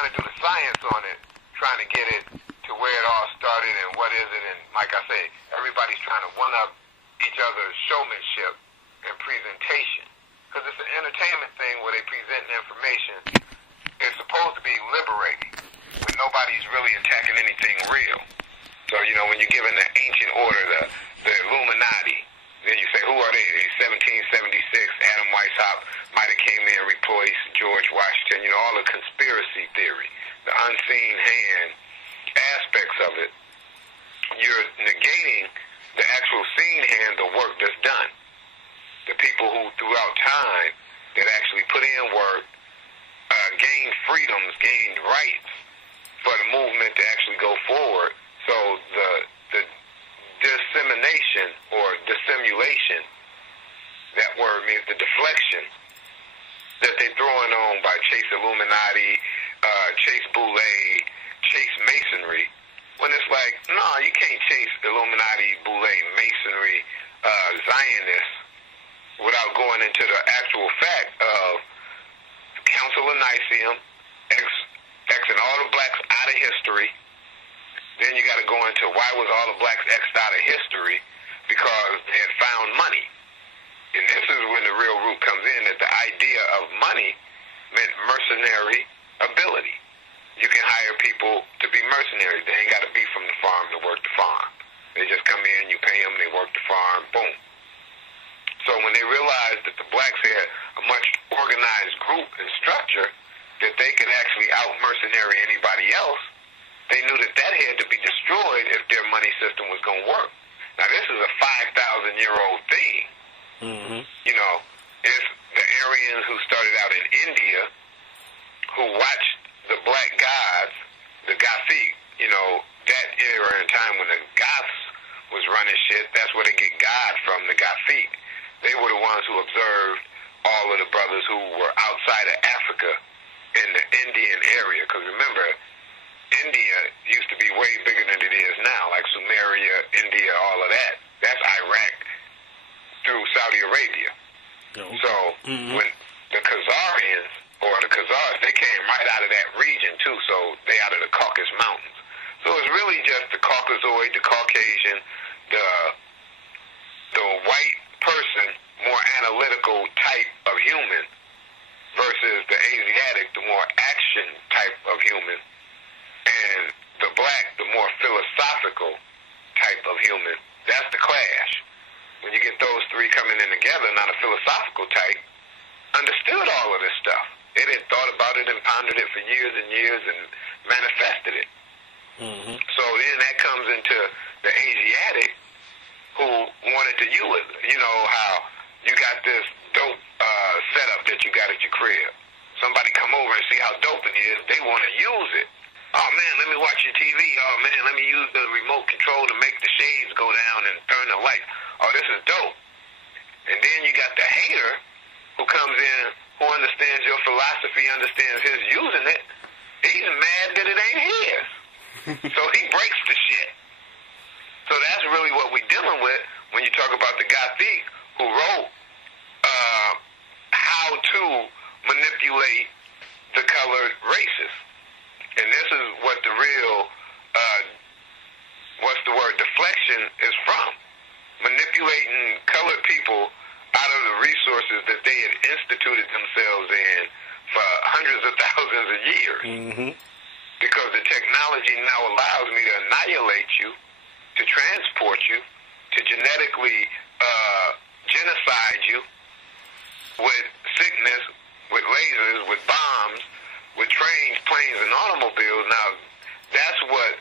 trying to do the science on it, trying to get it to where it all started and what is it. And like I say, everybody's trying to one-up each other's showmanship and presentation. Because it's an entertainment thing where they present information. It's supposed to be liberating, when nobody's really attacking anything real. So, you know, when you're given the ancient order, the Illuminati, then you say, who are they? 1776, Adam Weishaupt might have came in and replaced George Washington, you know, all the conspiracy theory, the unseen hand aspects of it. You're negating the actual seen hand, the work that's done. The people who, throughout time, that actually put in work, gained freedoms, gained rights for the movement to actually go forward. So the dissemination or dissimulation, that word means the deflection that they're throwing on by Chase Illuminati, Chase Boulay, Chase Masonry, when it's like, no, you can't chase Illuminati, Boulay, Masonry, Zionists without going into the actual fact of Council of Nicaea, Xing all the blacks out of history. Then you got to go into why was all the blacks X'd out of history? Because they had found money. And this is when the real root comes in, that the idea of money meant mercenary ability. You can hire people to be mercenaries. They ain't got to be from the farm to work the farm. They just come in, you pay them, they work the farm, boom. So when they realized that the blacks had a much organized group and structure, that they could actually out-mercenary anybody else, they knew that that had to be destroyed if their money system was going to work. Now, this is a 5,000-year-old thing. Mm-hmm. You know, it's the Aryans who started out in India, who watched the black gods, the Gothic, you know, that era in time when the Goths was running shit, that's where they get God from, the Gothic. They were the ones who observed all of the brothers who were outside of Africa in the Indian area. Because remember, India used to be way bigger than it is now, like Sumeria, India, all of that. That's Iraq through Saudi Arabia. Okay. So when the Khazarians, or the Khazars, they came right out of that region too, so they out of the Caucasus Mountains. So it's really just the Caucasoid, the Caucasian, the white person, more analytical type of human, versus the Asiatic, the more action type of human, and the black, the more philosophical type of human. That's the clash. When you get those three coming in together, not a philosophical type, understood all of this stuff. They had thought about it and pondered it for years and years and manifested it. Mm-hmm. So then that comes into the Asiatic, who wanted to use it. You know how you got this dope setup that you got at your crib. Somebody come over and see how dope it is. They want to use it. Oh, man, let me watch your TV. Oh, man, let me use the remote control to make the shades go down and turn the light. Oh, this is dope. And then you got the hater who comes in, who understands your philosophy, understands his using it. He's mad that it ain't his. So he breaks the shit. So that's really what we're dealing with when you talk about the Gothic, who wrote how to manipulate the colored races. And this is what the real, deflection is from. Manipulating colored people out of the resources that they had instituted themselves in for hundreds of thousands of years. Mm-hmm. Because the technology now allows me to annihilate you, to transport you, to genetically genocide you with sickness, with lasers, with bombs, with trains, planes, and automobiles. Now, that's what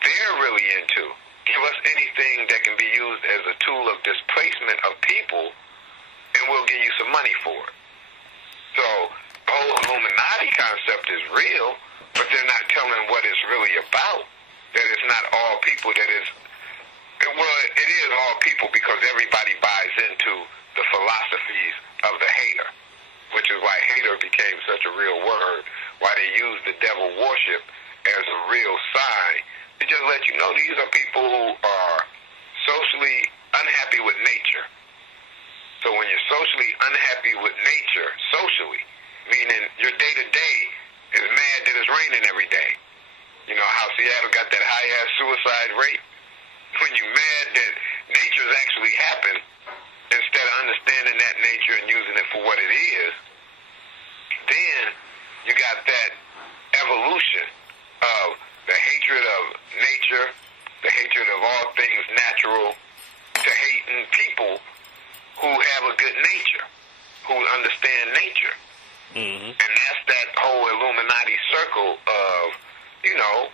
they're really into. Give us anything that can be used as a tool of displacement of people, and we'll give you some money for it. So the whole Illuminati concept is real, but they're not telling what it's really about. That it's not all people, that is, well, it is all people because everybody buys into the philosophies of the hater, which is why hater became such a real word, why they use the devil worship as a real sign. It just lets you know these are people who are socially unhappy with nature. So when you're socially unhappy with nature, socially, meaning your day-to-day is mad that it's raining dying every day. You know how Seattle got that high-ass suicide rate? When you're mad that nature's actually happened, instead of understanding that nature and using it for what it is, then you got that evolution of the hatred of nature, the hatred of all things natural, to hating people who have a good nature, who understand nature. Mm-hmm. And that's that whole Illuminati circle of, you know,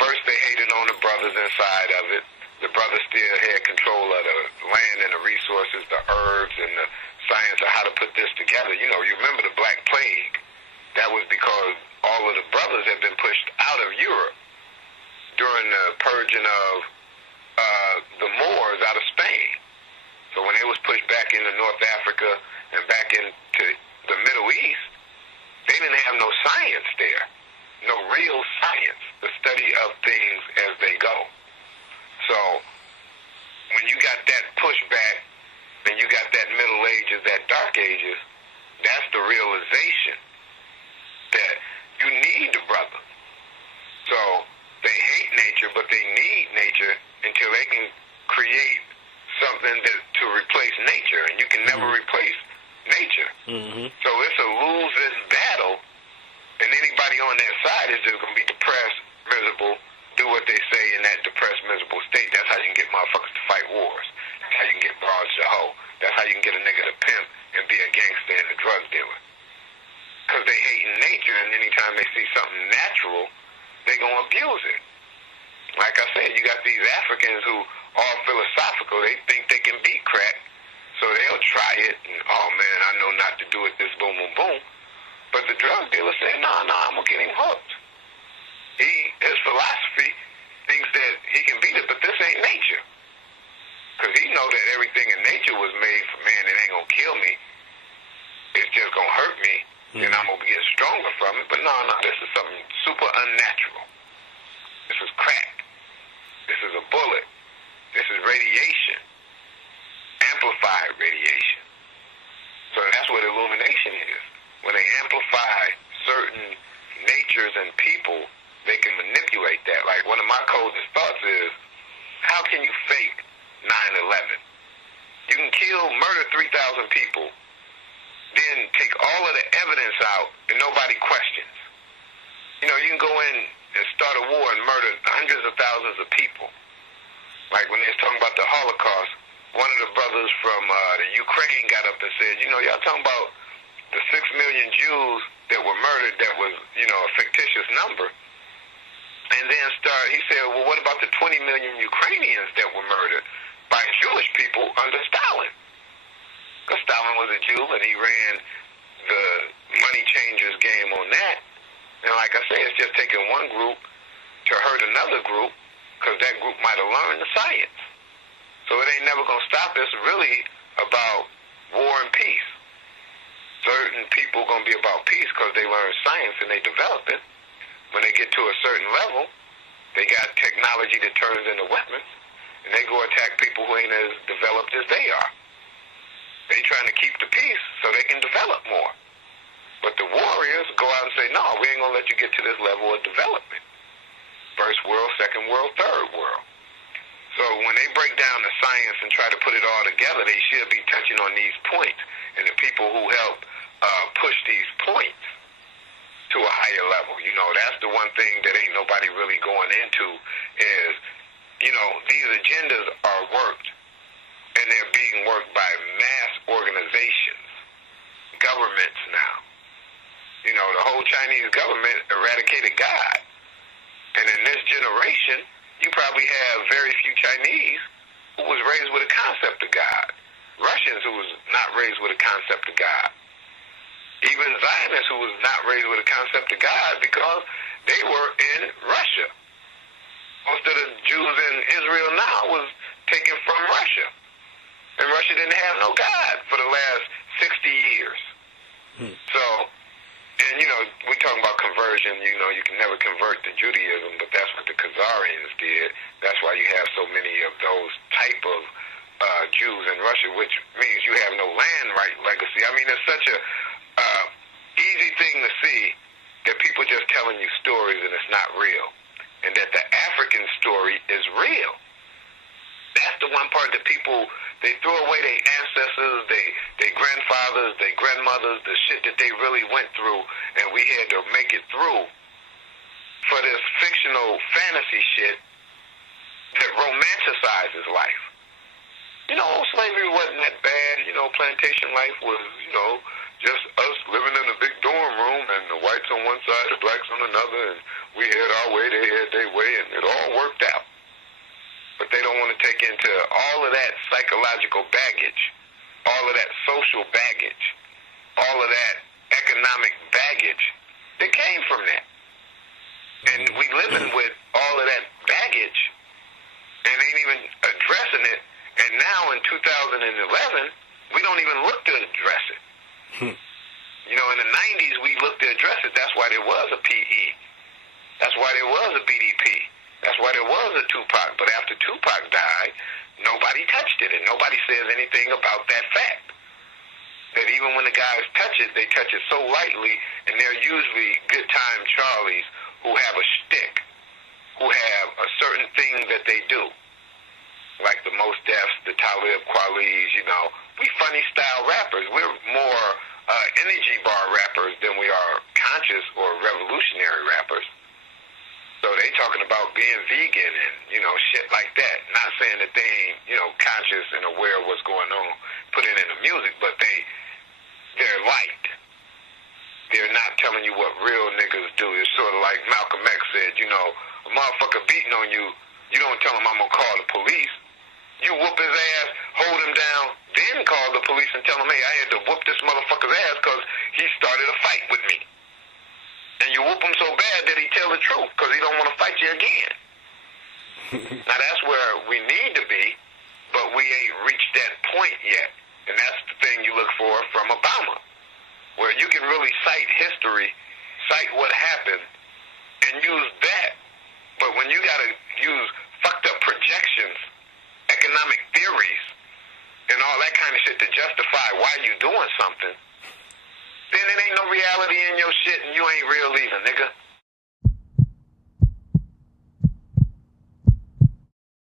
first they hated on the brothers inside of it. The brothers still had control of the land and the resources, the herbs and the science of how to put this together. You know, you remember the Black Plague. That was because all of the brothers had been pushed out of Europe during the purging of the Moors out of Spain. So when they was pushed back into North Africa and back into the Middle East, they didn't have no science there, no real science, the study of things as they go. So when you got that pushback and you got that Middle Ages, that Dark Ages, that's the realization that you need the brother. So they hate nature, but they need nature until they can create something to replace nature, and you can never replace nature. Mm-hmm. So it's a losing battle, and anybody on that side is just going to be depressed, miserable, do what they say in that depressed, miserable state. That's how you can get motherfuckers to fight wars. That's how you can get broads to hoe. That's how you can get a nigga to pimp and be a gangster and a drug dealer. Because they hate nature, and anytime they see something natural, they going to abuse it. Like I said, you got these Africans who are philosophical. They think they can beat crack, so they'll try it. And, oh, man, I know not to do it, this boom, boom, boom. But the drug dealer said, no, I'm going to get him hooked. His philosophy thinks that he can beat it, but this ain't nature. Because he know that everything in nature was made for man. It ain't going to kill me. It's just going to hurt me, and I'm going to get stronger from it. But no, this is something super unnatural. This is crack. This is a bullet. This is radiation. Amplified radiation. So that's what illumination is. When they amplify certain natures and people, they can manipulate that. Like, one of my coldest thoughts is, how can you fake 9/11? You can murder 3,000 people, then take all of the evidence out and nobody questions. You know, you can go in and start a war and murder hundreds of thousands of people. Like when they was talking about the Holocaust, one of the brothers from the Ukraine got up and said, you know, y'all talking about the 6 million Jews that were murdered, that was, you know, a fictitious number. And then he said, well, what about the 20 million Ukrainians that were murdered by Jewish people under Stalin? Because Stalin was a Jew, and he ran the money changers game on that. And like I say, it's just taking one group to hurt another group, because that group might have learned the science. So it ain't never going to stop. It's really about war and peace. Certain people going to be about peace because they learn science and they develop it. When they get to a certain level, they got technology that turns into weapons, and they go attack people who ain't as developed as they are. They trying to keep the peace so they can develop more. But the warriors go out and say, no, we ain't going to let you get to this level of development. First world, second world, third world. So when they break down the science and try to put it all together, they should be touching on these points. And the people who help push these points to a higher level, you know, that's the one thing that ain't nobody really going into is, you know, these agendas are worked, and they're being worked by mass organizations, governments now. You know, the whole Chinese government eradicated God. And in this generation, you probably have very few Chinese who was raised with a concept of God. Russians who was not raised with a concept of God. Even Zionists who was not raised with a concept of God because they were in Russia. Most of the Jews in Israel now was taken from Russia. And Russia didn't have no God for the last 60 years. So, and you know, we talking about conversion, you know, you can never convert to Judaism, but that's what the Khazarians did. That's why you have so many of those type of Jews in Russia, which means you have no land right legacy. I mean, it's such a easy thing to see that people just telling you stories and it's not real, and that the African story is real. That's the one part that people, they throw away their ancestors, their grandfathers, their grandmothers, the shit that they really went through, and we had to make it through for this fictional fantasy shit that romanticizes life. You know, slavery wasn't that bad. You know, plantation life was, you know, just us living in a big dorm room and the whites on one side, the blacks on another, and we had our way, they had their way, and it all worked out. But they don't want to take into all of that psychological baggage, all of that social baggage, all of that economic baggage that came from that. And we living with all of that baggage and ain't even addressing it. And now in 2011, we don't even look to address it. You know, in the 90s, we looked to address it. That's why there was a PE. That's why there was a BDP. That's why there was a Tupac. But after Tupac died, nobody touched it, and nobody says anything about that fact. That even when the guys touch it, they touch it so lightly, and they're usually good time Charlies who have a shtick, who have a certain thing that they do. Like the Mos Defs, the Talib Kweli's, you know. We funny style rappers. We're more energy bar rappers than we are conscious or revolutionary rappers. So they talking about being vegan and, you know, shit like that. Not saying that they ain't, you know, conscious and aware of what's going on, put it in the music, but they're light. They're not telling you what real niggas do. It's sort of like Malcolm X said, you know, a motherfucker beating on you, you don't tell him I'm going to call the police. You whoop his ass, hold him down, then call the police and tell him, hey, I had to whoop this motherfucker's ass because he started a fight with me. And you whoop him so bad that he tell the truth because he don't want to fight you again. Now, that's where we need to be, but we ain't reached that point yet. And that's the thing you look for from Obama, where you can really cite history, cite what happened, and use that. But when you got to use fucked up projections, economic theories, and all that kind of shit to justify why you doing something, then it ain't no reality in your shit and you ain't real either, nigga.